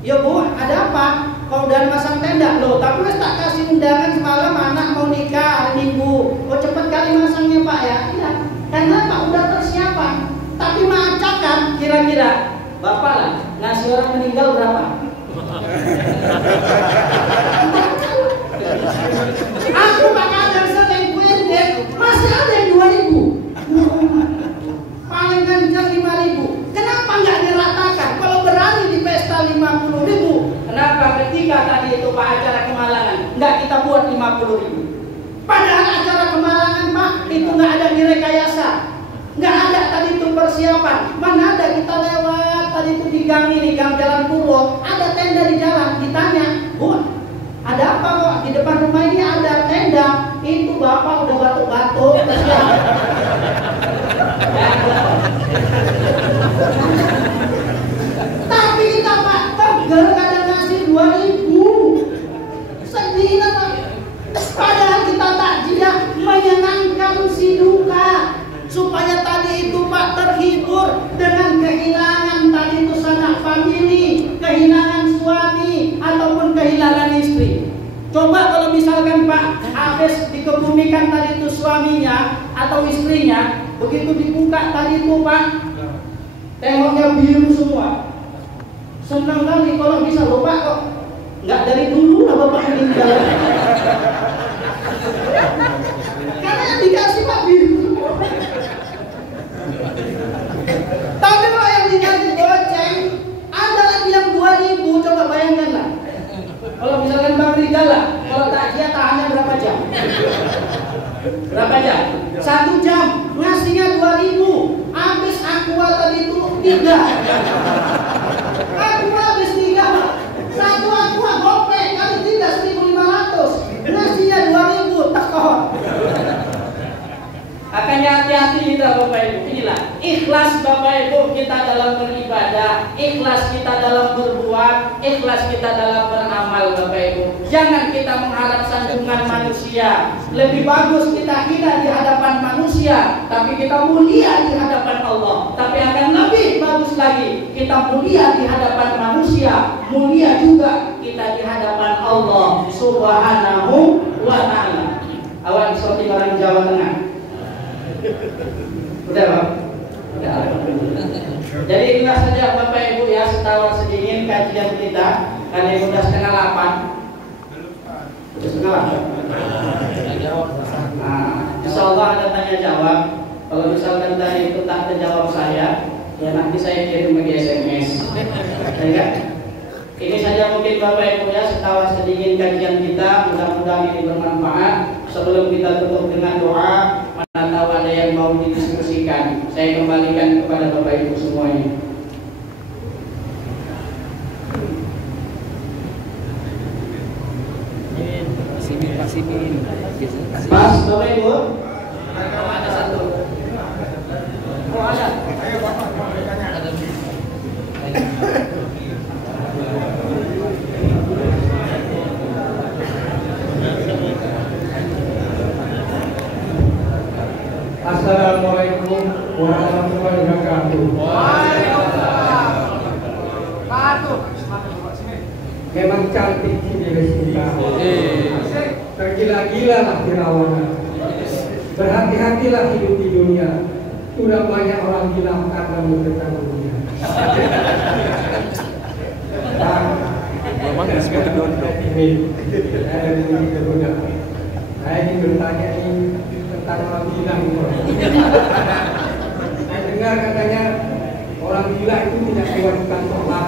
ya Bu ada apa? Kau udah masang tenda loh. Tapi wes tak kasih undangan semalam anak mau nikah hari Minggu. Oh cepet kali masangnya Pak ya? Iya. Karena Pak udah persiapan. Tapi macak kan kira-kira Bapak lah ngasih orang meninggal berapa? Aku Pak Kades sering kuintin masih ada yang 2.000. Paling kencang 5.000. Kenapa nggak diratakan? Kalau berani di pesta 50.000, kenapa ketika tadi itu Pak acara kemalangan nggak kita buat 50.000? Padahal acara kemalangan Pak itu nggak ada direkayasa, nggak ada tadi itu persiapan. Mana ada kita lewat tadi itu di gang ini, gang Jalan Purwo, ada tenda di jalan. Ditanya, Bu, ada apa kok di depan rumah ini ada tenda? Itu Bapak udah batuk-batuk. Tapi kita Pak tegel kadang ngasih 2.000. Sedih Pak. Padahal kita takjiah menyenangkan si duka supaya tadi itu Pak terhibur dengan kehilangan tadi itu sanak famili, kehilangan suami ataupun kehilangan istri. Coba kalau misalkan Pak habis dikebumikan tadi itu suaminya atau istrinya, begitu dibuka tadi itu Pak, tengoknya biru semua. Senang kali kalau bisa loh Pak, kok nggak dari dulu lah Bapak meninggal. Karena yang dikasih Pak biru semua. Tapi kalau yang dikasih goceng, ada lagi yang 2.000, coba bayangkan lah. Kalau misalkan Bang Rizal lah, kalau takjiah tahannya berapa jam? Berapa jam? 1 jam, ngasihnya 2.000. Habis aqua tadi itu 3. Aqua habis 3. Satu aqua gopek kali 3 1.500. Ngasihnya 2.000 tekor. Makanya hati-hati kita Bapak Ibu. Inilah ikhlas Bapak Ibu kita dalam beribadah, ikhlas kita dalam berbuat, ikhlas kita dalam beramal Bapak Ibu. Jangan kita mengharap sanjungan manusia. Lebih bagus kita hina di hadapan manusia, tapi kita mulia di hadapan Allah. Tapi akan lebih bagus sekaligus lagi kita mulia di hadapan manusia, mulia juga kita di hadapan Allah Subhanahu wa ta'ala. Awak seperti orang Jawa Tengah. Udah Pak? Udah. Jadi itulah saja Bapak Ibu ya, setahun sedingin kajian kita. Karena ini udah 7:30. Udah 7:30. Nah, insya Allah ada tanya jawab. Kalau misalkan tadi itu tak terjawab saya, ya nanti saya kirim lagi SMS. Ya, ini saja mungkin Bapak Ibu ya, setahun sedingin kajian kita. Mudah-mudahan ini bermanfaat. Sebelum kita tutup dengan doa, mana tahu ada yang mau didiskusikan, saya kembalikan kepada Bapak Ibu semuanya. Mas, Bapak Ibu, ada satu. Oh ada. Ayo Bapak, bertanya. Assalamualaikum warahmatullahi wabarakatuh. Waalaikumsalam. Patuh. Memang cantik sini kita. Tergila-gila lah Firaun. Berhati-hatilah hidup di dunia. Sudah banyak orang gila karena menderita dunia. Memang disebut dondo. Saya ingin bertanya ini tentang orang gila itu. Saya dengar katanya orang gila itu tidak diwajibkan sholat.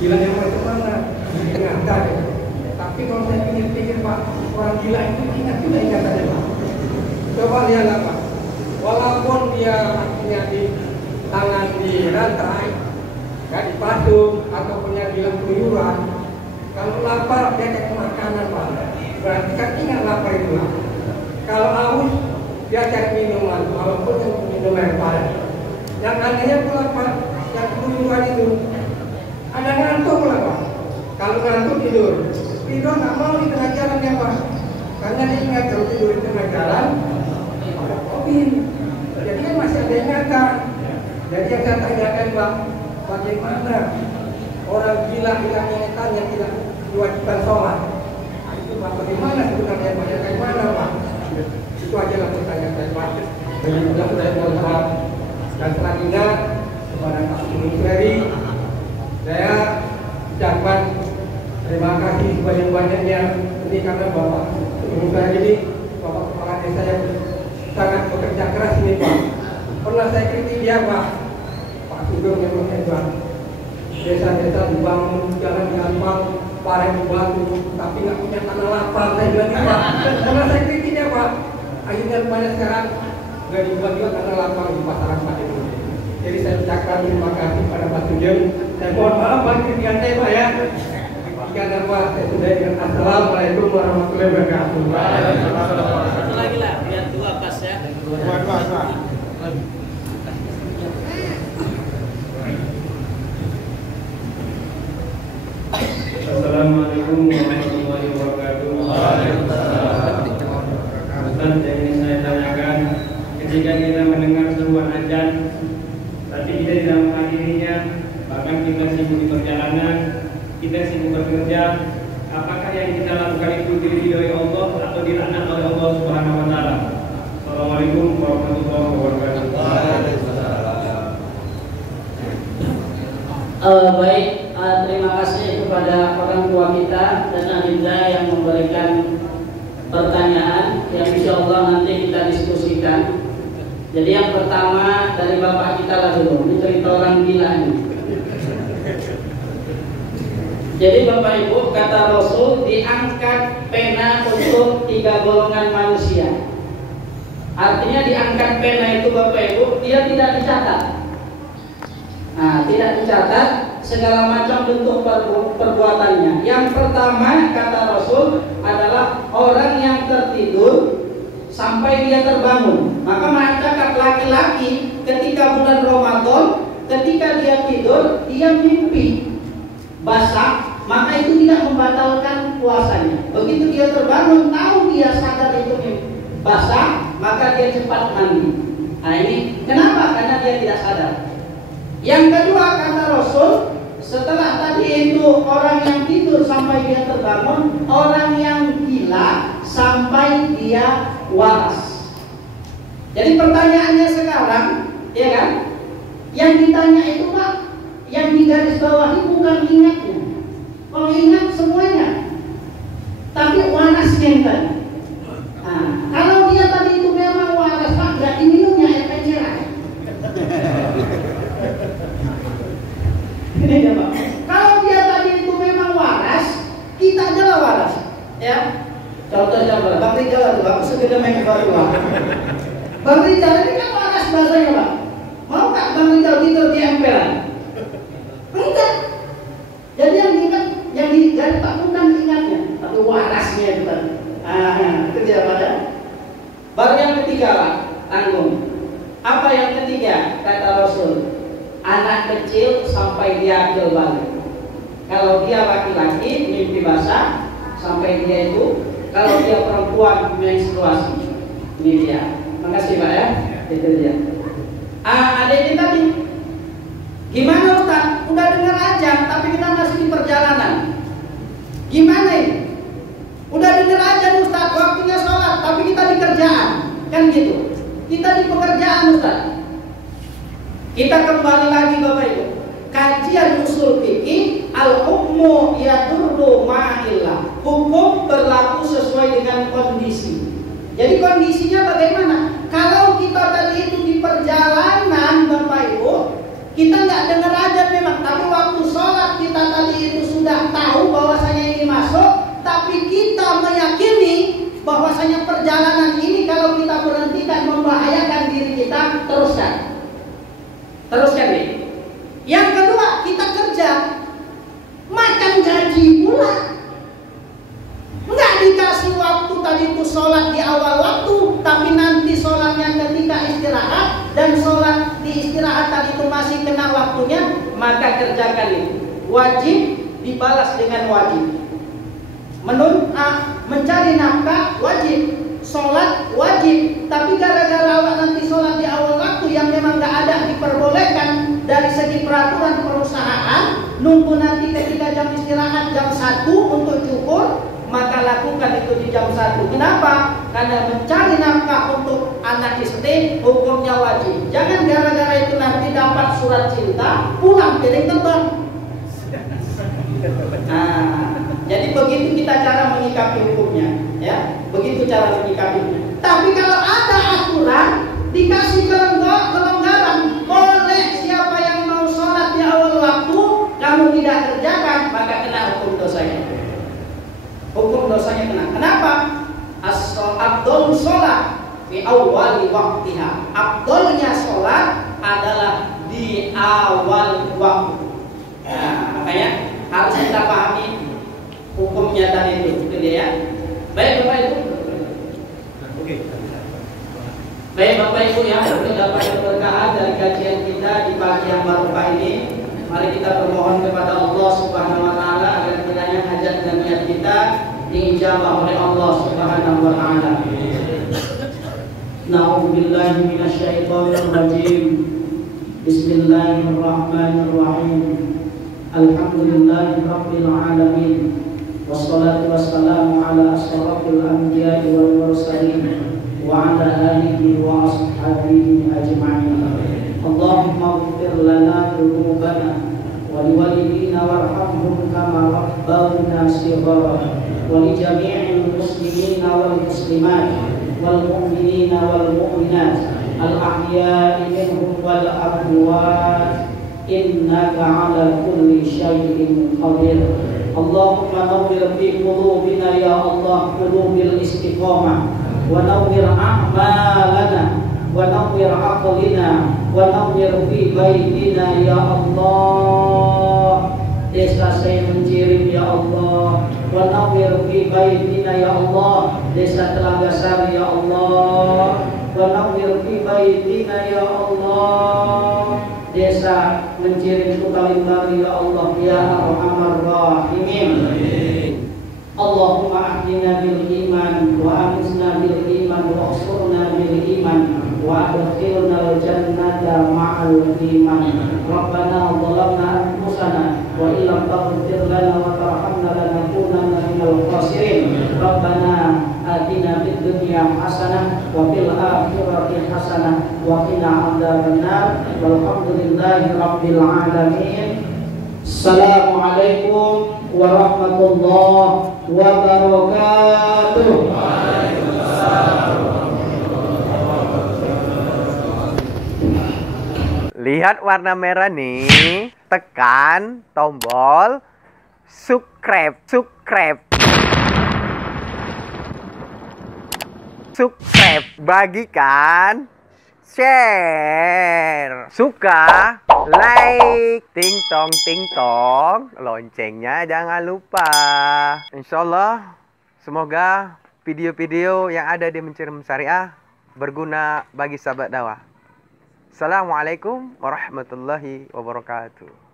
Gila yang bagaimana? Ingatan. Tapi kalau saya pikir-pikir Pak, orang gila itu ingat juga ingatannya Pak. Coba lihatlah Pak. Walaupun dia artinya di tangan di rantai, gak dipasung ataupun yang bilang keluyuran, kalau lapar dia cek makanan Pak. Berarti kan ingat lapar itu lah. Kalau haus dia cari minuman, walaupun yang minum air panas. Yang anehnya pula Pak, yang keluyuran itu ada ngantuk pula Pak. Kalau ngantuk tidur nggak mau di tengah jalan ya Pak. Karena dia ingat kalau tidur di tengah jalan ada mobil. Jadi kan masih ada ingatan. Jadi yang saya tanyakan Pak, bagaimana orang gila hilang ingatan yang tidak diwajibkan sholat? Nah, itu Pak, bagaimana sebenarnya Pak? Bagaimana Pak? Itu aja lah pertanyaan saya Pak. Mudah-mudahan saya mohon maaf. Dan selanjutnya kepada Pak Menteri, saya ucapkan terima kasih sebanyak-banyaknya. Ini karena Bapak saya ini Bapak Kepala Desa yang sangat bekerja keras ini Pak. Pernah saya kritik dia Pak Sugeng memang hebat. Desa-desa dibangun, jalan diaspal, paret batu, tapi nggak punya tanah lapang. Saya bilang gitu Pak. Pernah saya kritik dia Pak. Akhirnya rupanya sekarang nggak dibuat juga tanah lapang di pasaran Pak itu. Jadi saya ucapkan terima kasih pada Pak Sugeng. Saya mohon maaf Pak kritikan saya Pak ya. Karena Pak saya sudah dengan Assalamualaikum warahmatullahi wabarakatuh. Satu lagi lah, biar dua pas ya. Dua. Assalamualaikum warahmatullahi wabarakatuh. Ustaz, yang ingin saya tanyakan, ketika kita mendengar seruan azan, tapi kita tidak menghadirinya, bahkan kita sibuk di perjalanan, kita sibuk bekerja, apakah yang kita lakukan itu diridhoi Allah atau dilaknat oleh Allah Subhanahu wa taala? Assalamualaikum warahmatullahi wabarakatuh. Baik, terima kasih kepada orang tua kita dan Anindra yang memberikan pertanyaan yang insya Allah nanti kita diskusikan. Jadi yang pertama dari bapak kita lah dulu, ini cerita orang gila ini. Jadi Bapak Ibu, kata Rasul diangkat pena untuk 3 golongan manusia. Artinya diangkat pena itu Bapak Ibu, dia tidak dicatat. Nah, tidak dicatat segala macam bentuk perbuatannya. Yang pertama kata Rasul adalah orang yang tertidur sampai dia terbangun. Maka mencatat laki-laki ketika bulan Ramadan, ketika dia tidur, dia mimpi basah, maka itu tidak membatalkan puasanya. Begitu dia terbangun, tahu dia sadar itu basah, maka dia cepat mandi. Nah ini kenapa? Karena dia tidak sadar. Yang kedua kata Rasul, setelah tadi itu orang yang tidur sampai dia terbangun, orang yang gila sampai dia waras. Jadi pertanyaannya sekarang, ya kan? Yang ditanya itu Pak, yang di garis bawah itu bukan ingatnya. Kalau ingat semuanya, tapi warasnya yang tadi. Nah, kalau dia tadi itu memang waras Pak, nggak diminumnya air penceran. Ini ya Pak. Kalau dia tadi itu memang waras, kita adalah waras. Ya. Contohnya Bang Rijal tuh, aku segera main ke Papua. Bang Rijal ini kan waras bahasanya Pak. Mau tak Bang Rijal tidur di emperan? Enggak. Jadi yang diingat, yang diingat Pak bukan ingatnya, tapi warasnya itu tadi. Itu dia Pak ya. Baru yang ketiga Pak, tanggung. Apa yang ketiga? Kata Rasul, anak kecil sampai dia akil balik. Kalau dia laki-laki mimpi basah sampai dia itu, kalau dia perempuan menstruasi. Ini dia. Makasih Pak ya. Itu dia. Ada ini tadi. Gimana Ustaz? Udah dengar aja, tapi kita masih di perjalanan. Gimana ini? Udah dengar aja nih Ustaz, waktunya sholat, tapi kita di kerjaan. Kan gitu. Kita di pekerjaan Ustaz. Kita kembali lagi Bapak Ibu. Kajian usul fikih, al-hukmu yadurru ma'illah. Hukum berlaku sesuai dengan kondisi. Jadi kondisinya bagaimana? Kalau kita tadi itu di perjalanan Bapak Ibu, kita nggak dengar aja memang, tapi waktu sholat kita tadi itu sudah tahu bahwasanya ini masuk, tapi kita meyakini bahwasanya perjalanan ini kalau kita berhentikan membahayakan diri kita, teruskan nih. Yang kedua, kita kerja, makan gaji pula. Nggak dikasih waktu tadi itu sholat di awal waktu, tapi nanti sholatnya ketika istirahat, dan sholat di istirahat tadi itu masih kena waktunya, maka kerjakan itu. Wajib dibalas dengan wajib. Mencari nafkah wajib, sholat wajib, tapi gara-gara awak nanti sholat di awal waktu yang memang nggak ada diperbolehkan dari segi peraturan perusahaan, nunggu nanti ketika jam istirahat jam 1 untuk cukur, maka lakukan itu di jam 1. Kenapa? Karena mencari nafkah untuk anak istri hukumnya wajib. Jangan gara-gara itu nanti dapat surat cinta, pulang piring terbang. Jadi begitu kita cara menyikapi hukumnya, ya. Begitu cara menyikapinya. Tapi kalau ada aturan, dikasih kelonggaran, boleh siapa yang mau sholat di awal waktu, kamu tidak kerjakan, maka kena hukum dosanya. Hukum dosanya kena. Kenapa? Abdul sholat di awal waktiha. Abdulnya sholat adalah di awal waktu. Nah, makanya harus kita pahami hukumnya tadi itu, gitu ya. Baik Bapak Ibu. Oke. Baik Bapak Ibu ya, untuk dapat keberkahan dari kajian kita di pagi yang barokah ini, mari kita bermohon kepada Allah Subhanahu wa taala agar kiranya hajat dan niat kita diijabah oleh Allah Subhanahu wa taala. Na'udzubillahi minasyaitonir rajim. Bismillahirrahmanirrahim. Alhamdulillahi rabbil alamin. Wassalatu wassalamu ala asyrafil anbiya'i wal mursalin wa ala alihi wa ashabihi ajma'in. Allahumma ighfir lana dhunubana wa liwalidina warhamhum kama rabbawna shighara wa li jami'il muslimina wal muslimat wal mu'minina wal mu'minat al ahya'i minhum wal amwat innaka ala kulli syai'in qadir. Allahumma nawwir fi qulubina ya Allah qulubil istiqamah wa nawwir a'malana wa nawwir aqlina wa nawwir fi baitina ya Allah. Desa saya Mencirim ya Allah, wa nawwir fi baitina ya Allah. Desa Telaga Sari ya Allah, wa nawwir fi baitina ya Allah. Desa Mencirim Kutalimbari ya Allah ya Arhamar Rahimin. Allahumma ahdina bil iman wa amisna bil iman wa usurna bil iman wa adkhilna al-jannata ma'al iman. Rabbana zalamna anfusana wa illam taghfir lana wa tarhamna lanakunanna minal khasirin. Rabbana atina fid dunya hasanah wa fil akhirati hasanah wa qina adzabannar. Walhamdulillahi rabbil alamin. Assalamualaikum warahmatullahi wabarakatuh. Lihat warna merah nih, tekan tombol subscribe, bagikan, share, suka, like, ting tong, loncengnya jangan lupa. Insyaallah, semoga video-video yang ada di Mencium Syariah berguna bagi sahabat dakwah. Assalamualaikum warahmatullahi wabarakatuh.